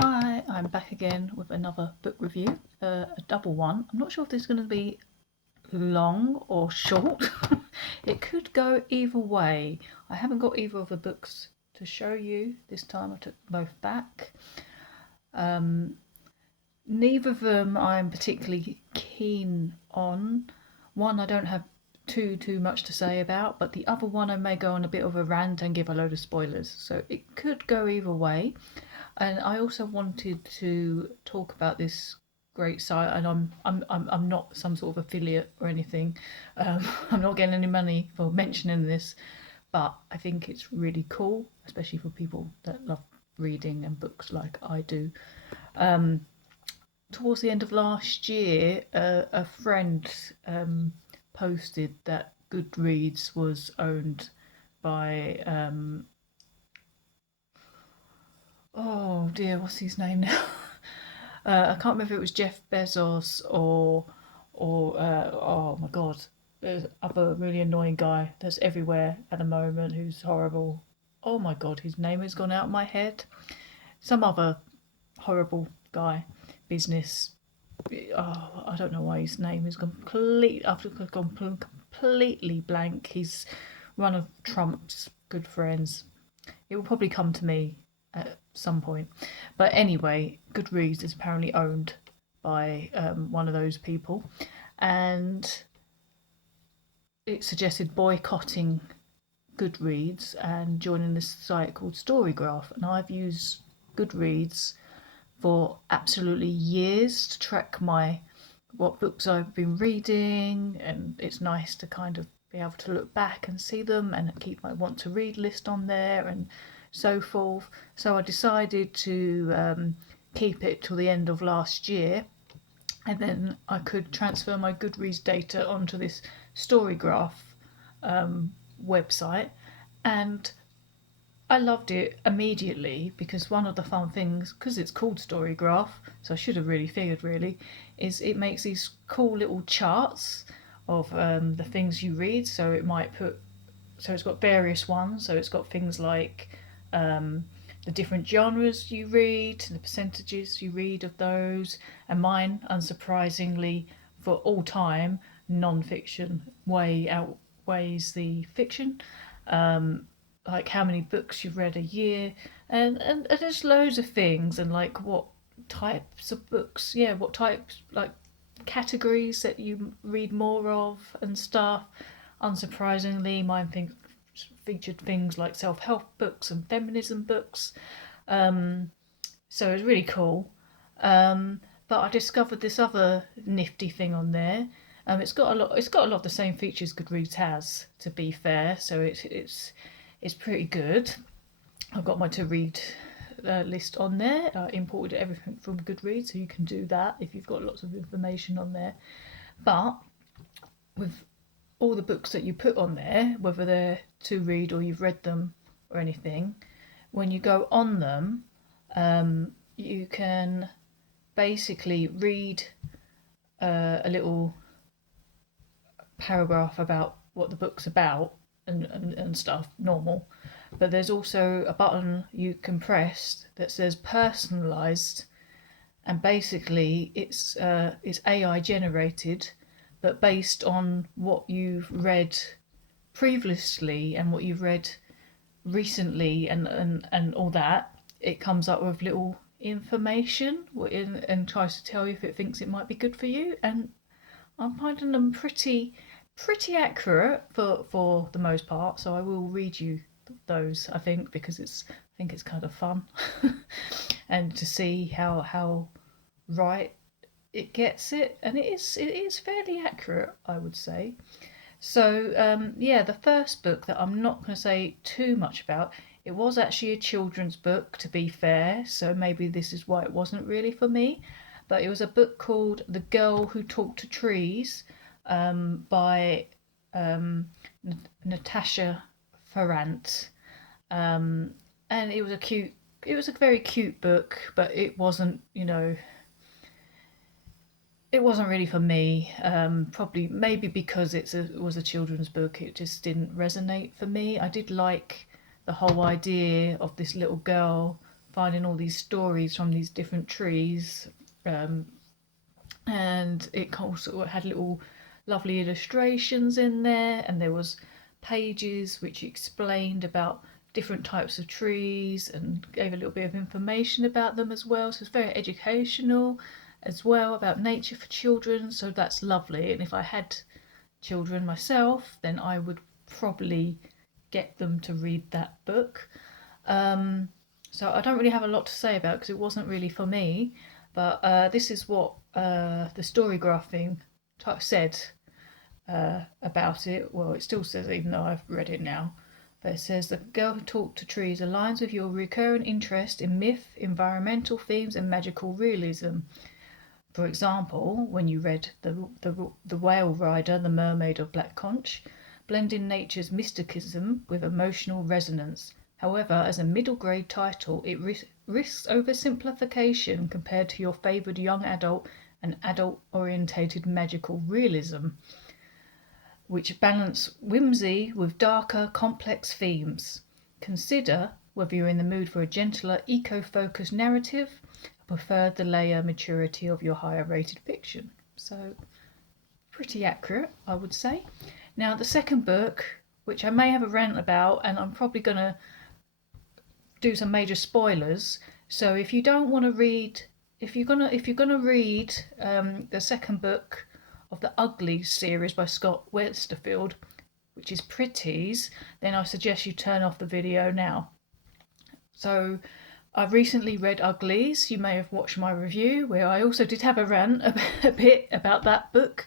Hi, I'm back again with another book review, a double one. I'm not sure if this is going to be long or short. It could go either way. I haven't got either of the books to show you this time. I took both back. Um, Neither of them I'm particularly keen on. One I don't have too much to say about, but the other one I may go on a bit of a rant and give a load of spoilers. So it could go either way. And I also wanted to talk about this great site, and I'm not some sort of affiliate or anything. I'm not getting any money for mentioning this, but I think it's really cool, especially for people that love reading and books like I do. Um, Towards the end of last year, a friend posted that Goodreads was owned by oh dear, what's his name now? I can't remember if it was Jeff Bezos or oh my god, there's other really annoying guy that's everywhere at the moment who's horrible. Oh my god, his name has gone out of my head. Some other horrible guy, business. Oh, I don't know why his name is gone completely blank. He's one of Trump's good friends. It will probably come to me at some point. But anyway, Goodreads is apparently owned by one of those people, and it suggested boycotting Goodreads and joining this site called Storygraph. And I've used Goodreads for absolutely years to track my what books I've been reading, and it's nice to kind of be able to look back and see them and keep my want to read list on there and so forth. So I decided to keep it till the end of last year, and then I could transfer my Goodreads data onto this Storygraph website, and I loved it immediately because one of the fun things, because it's called Storygraph, so I should have really figured really, is it makes these cool little charts of the things you read. So it might put, so it's got various ones. So it's got things like the different genres you read, the percentages you read of those, and mine, unsurprisingly, for all time, non-fiction way outweighs the fiction. Like how many books you've read a year, and there's loads of things, and like what types of books, yeah, what types, like categories that you read more of and stuff. Unsurprisingly, featured things like self-help books and feminism books. um, so it's really cool. But I discovered this other nifty thing on there. It's got a lot of the same features Goodreads has, to be fair. So it's pretty good. I've got my to read list on there. I imported everything from Goodreads, so you can do that if you've got lots of information on there. But with all the books that you put on there, whether they're to read or you've read them or anything, when you go on them, you can basically read a little paragraph about what the book's about and stuff, normal. But there's also a button you can press that says personalized, and basically it's AI generated, but based on what you've read previously and what you've read recently and all that. It comes up with little information and tries to tell you if it thinks it might be good for you. And I'm finding them pretty accurate for the most part. So I will read you those, I think, because I think it's kind of fun and to see how right it gets it, and it is fairly accurate, I would say. So yeah, the first book that I'm not going to say too much about, it was actually a children's book, to be fair. So maybe this is why it wasn't really for me. But it was a book called The Girl Who Talked to Trees, by Natasha Ferrant. And it was a very cute book, but it wasn't, it wasn't really for me. Probably maybe because it was a children's book, it just didn't resonate for me. I did like the whole idea of this little girl finding all these stories from these different trees, and it also had little lovely illustrations in there, and there was pages which explained about different types of trees and gave a little bit of information about them as well. So it's very educational as well, about nature for children, so that's lovely. And if I had children myself, then I would probably get them to read that book. So I don't really have a lot to say about it because it wasn't really for me, but this is what the story graphing said about it. Well, it still says, even though I've read it now, but it says the girl who talked to trees aligns with your recurrent interest in myth, environmental themes, and magical realism. For example, when you read the Whale Rider, the Mermaid of Black Conch, blending nature's mysticism with emotional resonance. However, as a middle grade title, it risks oversimplification compared to your favoured young adult and adult orientated magical realism, which balance whimsy with darker, complex themes. Consider whether you're in the mood for a gentler, eco-focused narrative, or prefer the layer maturity of your higher rated fiction. So, pretty accurate, I would say. Now, the second book, which I may have a rant about, and I'm probably going to do some major spoilers. So, if you don't want to read, if you're gonna read the second book of the Ugly series by Scott Westerfield, which is Pretties, then I suggest you turn off the video now. So, I've recently read Uglies. You may have watched my review where I also did have a rant a bit about that book.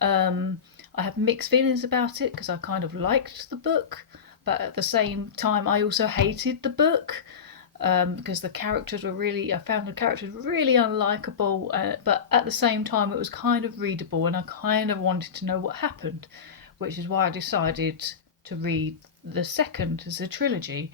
I have mixed feelings about it because I kind of liked the book, but at the same time I also hated the book because the characters were really, I found the characters really unlikable, but at the same time it was kind of readable and I kind of wanted to know what happened, which is why I decided to read the second as a trilogy.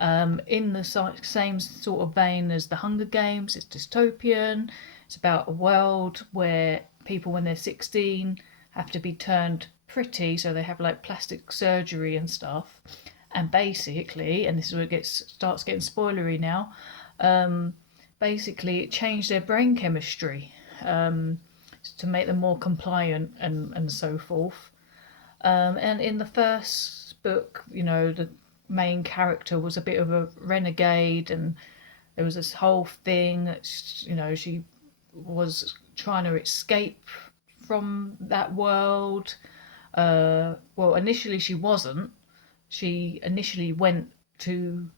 In the same sort of vein as the Hunger Games, it's dystopian. It's about a world where people, when they're 16, have to be turned pretty, so they have like plastic surgery and stuff. And basically, and this is where it starts getting spoilery now, basically it changed their brain chemistry to make them more compliant and so forth. And in the first book, you know, the main character was a bit of a renegade, and there was this whole thing that, you know, she was trying to escape from that world. Well, initially she wasn't. She initially went to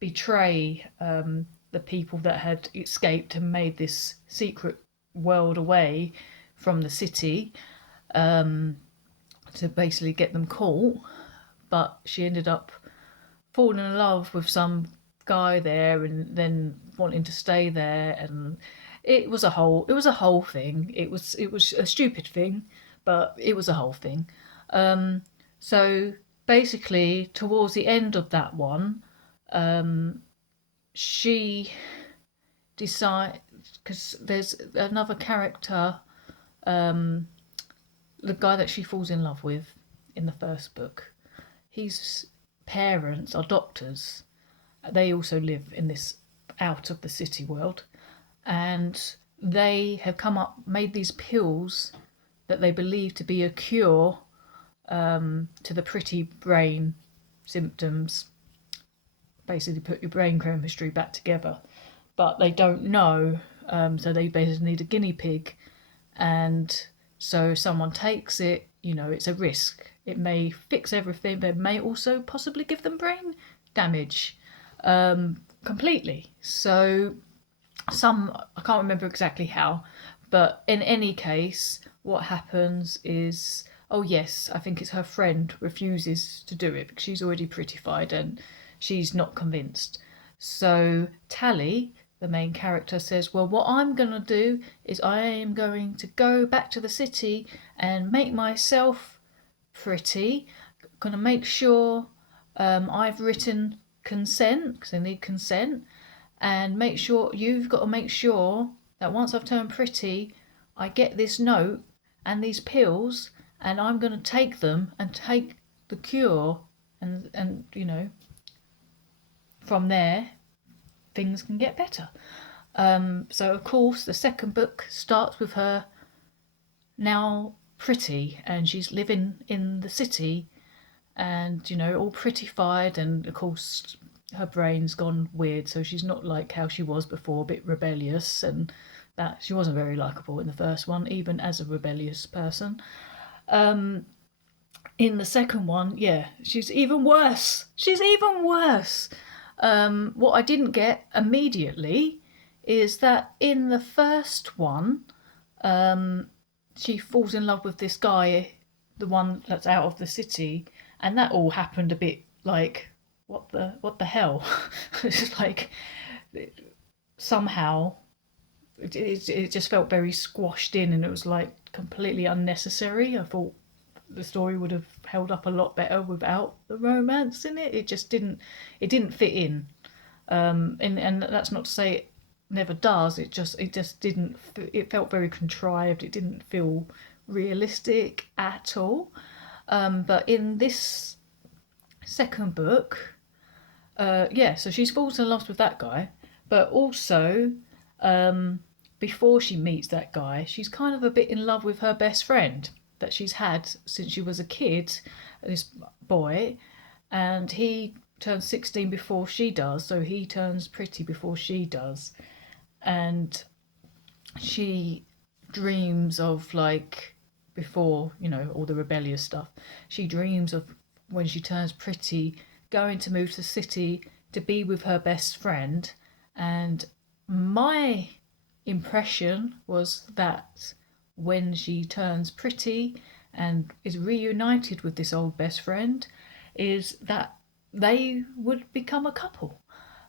betray the people that had escaped and made this secret world away from the city, to basically get them caught. But she ended up falling in love with some guy there and then wanting to stay there, and it was a whole thing. It was a stupid thing, but it was a whole thing. So basically towards the end of that one, she decides, because there's another character, the guy that she falls in love with in the first book, his parents are doctors. They also live in this out of the city world, and they have made these pills that they believe to be a cure to the pretty brain symptoms. Basically put your brain chemistry back together, but they don't know, so they basically need a guinea pig, and so someone takes it, you know, it's a risk. It may fix everything, but it may also possibly give them brain damage completely. So I can't remember exactly how, but in any case, what happens is, oh yes, I think it's her friend refuses to do it because she's already prettified and she's not convinced. So Tally, the main character, says, well, what I'm going to do is I am going to go back to the city and make myself pretty. Going to make sure I've written consent, because I need consent, and make sure you've got to make sure that once I've turned pretty, I get this note and these pills, and I'm going to take them and take the cure, and you know, from there things can get better. So of course the second book starts with her now pretty, and she's living in the city, and all prettified, and of course her brain's gone weird, so she's not like how she was before, a bit rebellious, and that she wasn't very likable in the first one, even as a rebellious person. In the second one, yeah, she's even worse. She's even worse. What I didn't get immediately is that in the first one, she falls in love with this guy, the one that's out of the city, and that all happened a bit like, what the hell? It's like somehow it just felt very squashed in, and it was like completely unnecessary. I thought the story would have held up a lot better without the romance in it. It didn't fit in. And that's not to say it never does. It just didn't. It felt very contrived. It didn't feel realistic at all. But in this second book, yeah, so she's falls in love with that guy, but also before she meets that guy, she's kind of a bit in love with her best friend that she's had since she was a kid, this boy, and he turns 16 before she does, so he turns pretty before she does. And she dreams of, like, before, all the rebellious stuff, she dreams of when she turns pretty, going to move to the city to be with her best friend. And my impression was that when she turns pretty and is reunited with this old best friend, is that they would become a couple.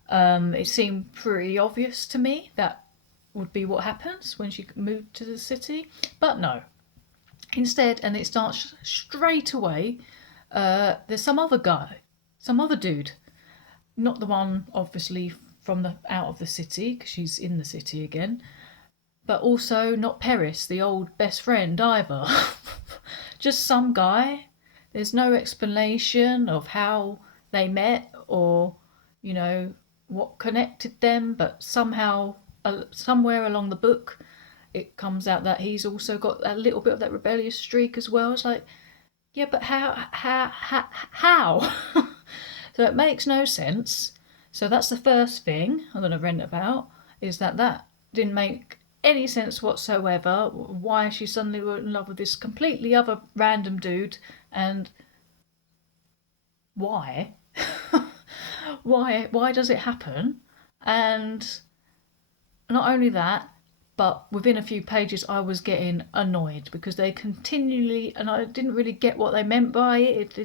It seemed pretty obvious to me that would be what happens when she moved to the city, but no. Instead, and it starts straight away, there's some other guy, some other dude, not the one obviously from the out of the city, because she's in the city again, but also not Paris, the old best friend, either. Just some guy. There's no explanation of how they met, or what connected them, but somehow, somewhere along the book, it comes out that he's also got a little bit of that rebellious streak as well. It's like, yeah, but how? So it makes no sense. So that's the first thing I'm going to rant about, is that didn't make any sense whatsoever. Why she suddenly were in love with this completely other random dude, and why? Why does it happen? And not only that, but within a few pages I was getting annoyed because they continually, and I didn't really get what they meant by it.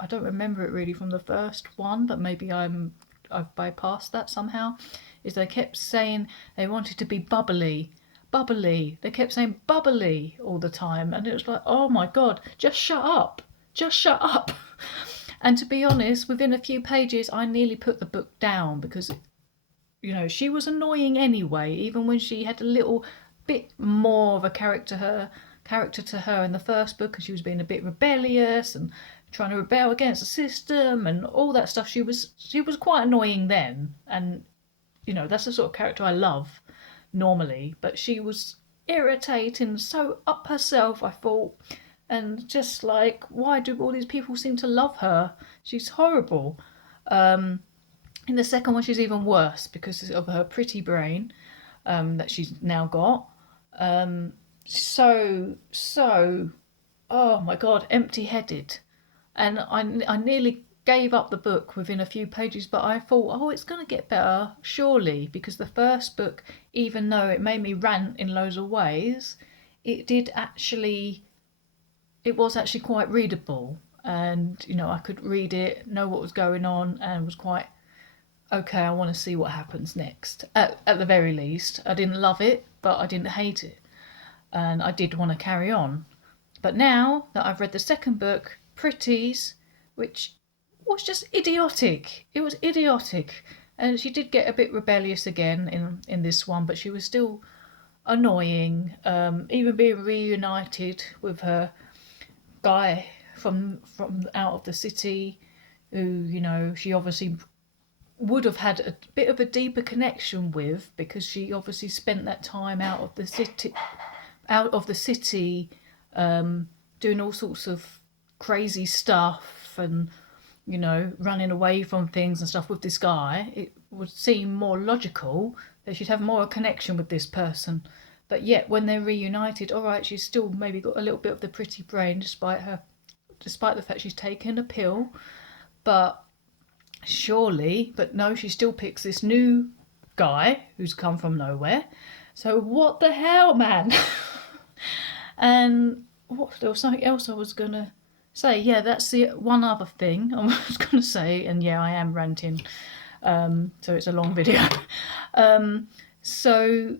I don't remember it really from the first one, but maybe I've bypassed that somehow. Is they kept saying they wanted to be bubbly, bubbly. They kept saying bubbly all the time, and it was like, oh my god, just shut up, just shut up. And to be honest, within a few pages, I nearly put the book down because, she was annoying anyway. Even when she had a little bit more of a character to her in the first book, and she was being a bit rebellious and trying to rebel against the system and all that stuff. She was quite annoying then, and that's the sort of character I love normally. But she was irritating, so up herself, I thought, and just like, why do all these people seem to love her? She's horrible. In the second one, she's even worse because of her pretty brain that she's now got. So, oh my god, empty-headed. And I nearly gave up the book within a few pages, but I thought, oh, it's going to get better, surely, because the first book, even though it made me rant in loads of ways, it was actually quite readable, and I could read it, know what was going on, and was quite okay. I want to see what happens next. At the very least, I didn't love it, but I didn't hate it, and I did want to carry on. But now that I've read the second book, Pretties, which was just idiotic. It was idiotic, and she did get a bit rebellious again in this one, but she was still annoying. Even being reunited with her guy from out of the city, who she obviously would have had a bit of a deeper connection with, because she obviously spent that time out of the city, doing all sorts of crazy stuff, and running away from things and stuff with this guy. It would seem more logical that she'd have more connection with this person. But yet, when they're reunited, all right, she's still maybe got a little bit of the pretty brain, despite the fact she's taken a pill. But but no, she still picks this new guy who's come from nowhere. So what the hell, man? And there was something else I was gonna say. Yeah, that's the one other thing I was gonna say. And yeah, I am ranting. So it's a long video. So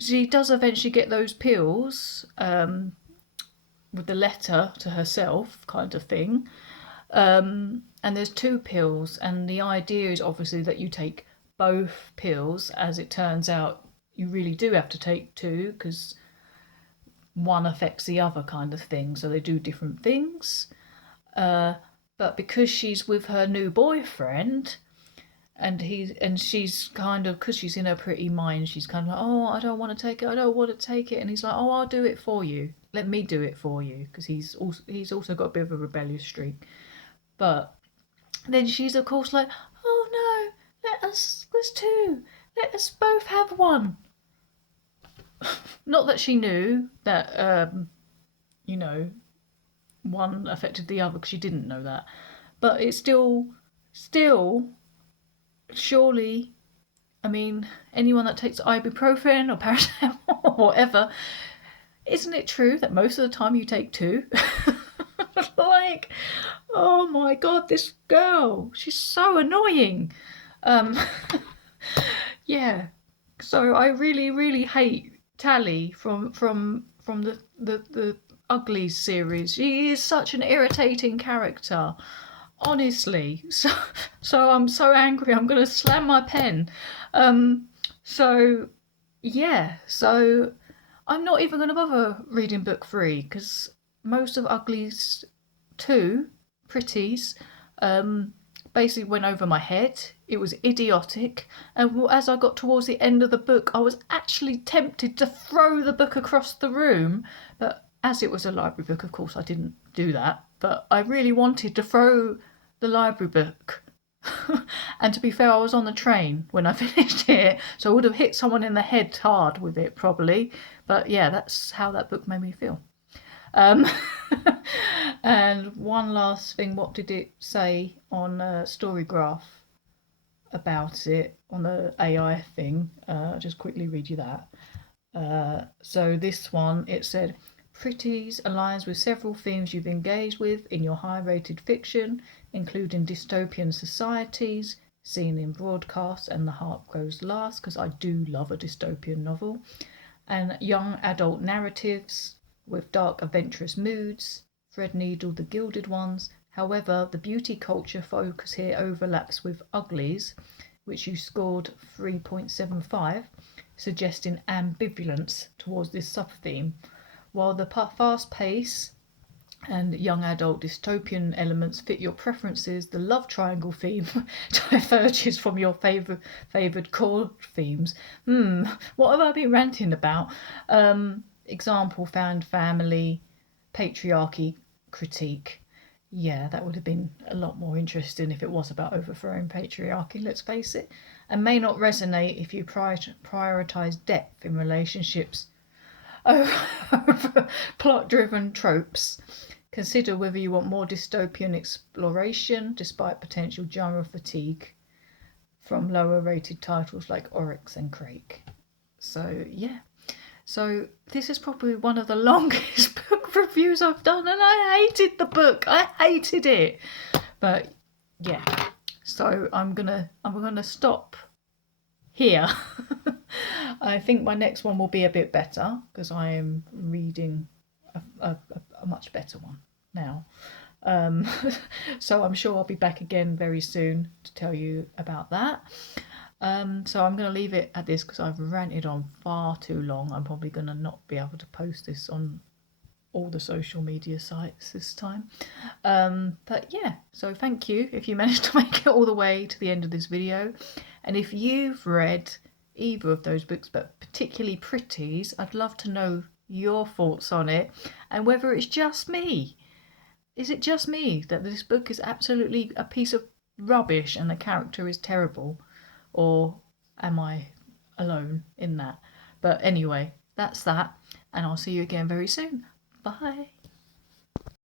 she does eventually get those pills, with the letter to herself, kind of thing. And there's 2 pills, and the idea is obviously that you take both pills. As it turns out, you really do have to take 2, because one affects the other, kind of thing. So they do different things. But because she's with her new boyfriend, and she's kind of, because she's in her pretty mind, she's kind of like, oh, I don't want to take it, I don't want to take it. And he's like, oh, I'll do it for you. Let me do it for you, because he's also got a bit of a rebellious streak. But then she's of course like, oh no, there's 2. Let us both have one. Not that she knew that, one affected the other, because she didn't know that. But it's still, surely, I mean, anyone that takes ibuprofen or paracetamol or whatever, isn't it true that most of the time you take 2? Like, oh my god, this girl, she's so annoying. Yeah, so I really, really hate Tally from the Uglies series. She is such an irritating character, honestly. So I'm so angry, I'm gonna slam my pen. So yeah, so I'm not even gonna bother reading book 3, because most of Uglies 2, Pretties, basically went over my head. It was idiotic, and as I got towards the end of the book, I was actually tempted to throw the book across the room. But as it was a library book, of course I didn't do that. But I really wanted to throw the library book. And to be fair, I was on the train when I finished it, so I would have hit someone in the head hard with it probably. But yeah, that's how that book made me feel. And one last thing, what did it say on Storygraph about it, on the AI thing? I'll just quickly read you that. So this one, it said, Pretties aligns with several themes you've engaged with in your high-rated fiction, including dystopian societies seen in broadcasts and The Heart Grows Last, because I do love a dystopian novel, and young adult narratives with dark adventurous moods, Threadneedle, The Gilded Ones. However, the beauty culture focus here overlaps with Uglies, which you scored 3.75, suggesting ambivalence towards this sub-theme. While the fast pace and young adult dystopian elements fit your preferences, the love triangle theme diverges from your favoured core themes. What have I been ranting about? Example, found family, patriarchy critique. Yeah, that would have been a lot more interesting if it was about overthrowing patriarchy, let's face it, and may not resonate if you prioritise depth in relationships over plot-driven tropes. Consider whether you want more dystopian exploration, despite potential genre fatigue from lower-rated titles like Oryx and Crake. So yeah. So this is probably one of the longest book reviews I've done, and I hated the book. I hated it. But yeah, so I'm gonna stop here. I think my next one will be a bit better, because I am reading a much better one now. So I'm sure I'll be back again very soon to tell you about that. So I'm going to leave it at this, because I've ranted on far too long. I'm probably going to not be able to post this on all the social media sites this time. But yeah, so thank you if you managed to make it all the way to the end of this video. And if you've read either of those books, but particularly Pretties, I'd love to know your thoughts on it and whether it's just me. Is it just me that this book is absolutely a piece of rubbish and the character is terrible? Or am I alone in that? But anyway, that's that. And I'll see you again very soon. Bye.